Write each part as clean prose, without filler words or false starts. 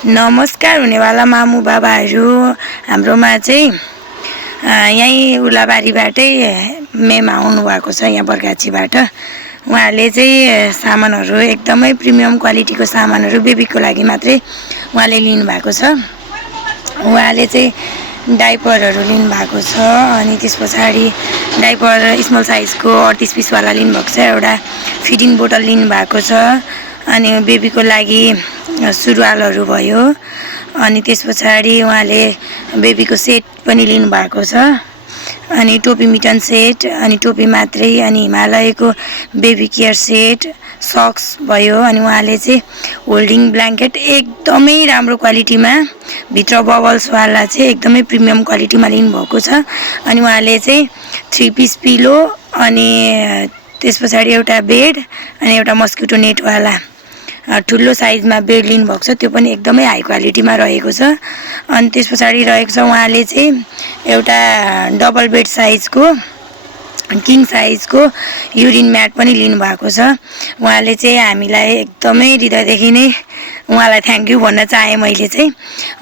नमस्कार हुनेवाला मामु बाबाहरू हाम्रोमा चाहिँ यहीँ उलाबारीबाटै मेम आउनुभएको छ यहाँ बरगाछीबाट। उहाँले चाहिँ सामानहरू एकदमै प्रिमियम क्वालिटीको सामानहरू बेबीको लागि मात्रै उहाँले लिनुभएको छ। उहाँले चाहिँ डाइपरहरू लिनुभएको छ अनि त्यस पछाडि डाइपर स्मल साइजको 38 पिसवाला लिनुभएको छ। एउटा फिडिङ बोतल लिनुभएको छ अनि बेबीको लागि सुरुवालहरू भयो अनि त्यस पछाडि उहाँले बेबीको सेट पनि लिनुभएको छ अनि टोपी मिटन सेट अनि टोपी मात्रै अनि हिमालयको बेबी केयर सेट सक्स भयो अनि उहाँले चाहिँ होल्डिङ ब्ल्याङ्केट एकदमै राम्रो क्वालिटीमा भित्र बबल्सवाला चाहिँ एकदमै प्रिमियम क्वालिटीमा लिनुभएको छ अनि उहाँले चाहिँ 3 पिस पिलो अनि त्यस पछाडि एउटा बेड अनि एउटा मस्किटो नेटवाला ठुलो साइजमा बेड लिनुभएको छ। त्यो पनि एकदमै हाई क्वालिटीमा रहेको छ अनि त्यस पछाडि रहेको छ उहाँले चाहिँ एउटा डबल बेड साइजको किङ साइजको युरिन म्याट पनि लिनुभएको छ। उहाँले चाहिँ हामीलाई एकदमै हृदयदेखि नै उहाँलाई थ्याङ्क यू भन्न चाहेँ मैले चाहिँ।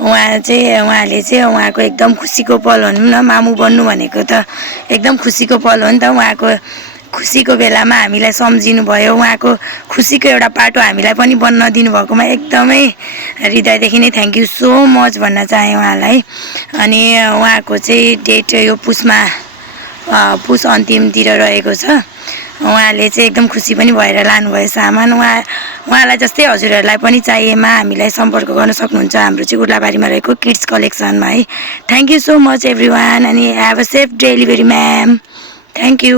उहाँले चाहिँ उहाँको एकदम खुसीको पल भनौँ न, मामु बन्नु भनेको त एकदम खुसीको पल हो नि त। उहाँको खुसीको बेलामा हामीलाई सम्झिनु भयो, उहाँको खुसीको एउटा पाटो हामीलाई पनि बन्न दिनुभएकोमा एकदमै हृदयदेखि नै थ्याङ्क यू सो मच भन्न चाहेँ उहाँलाई। अनि उहाँको चाहिँ डेट यो पुस अन्तिमतिर रहेको छ। उहाँले चाहिँ एकदम खुसी पनि भएर लानुभयो सामान। उहाँलाई जस्तै हजुरहरूलाई पनि चाहिएमा हामीलाई सम्पर्क गर्न सक्नुहुन्छ हाम्रो चाहिँ उर्लाबारीमा रहेको किड्स कलेक्सनमा है। Thank you so much everyone अनि have a safe delivery ma'am. Thank you.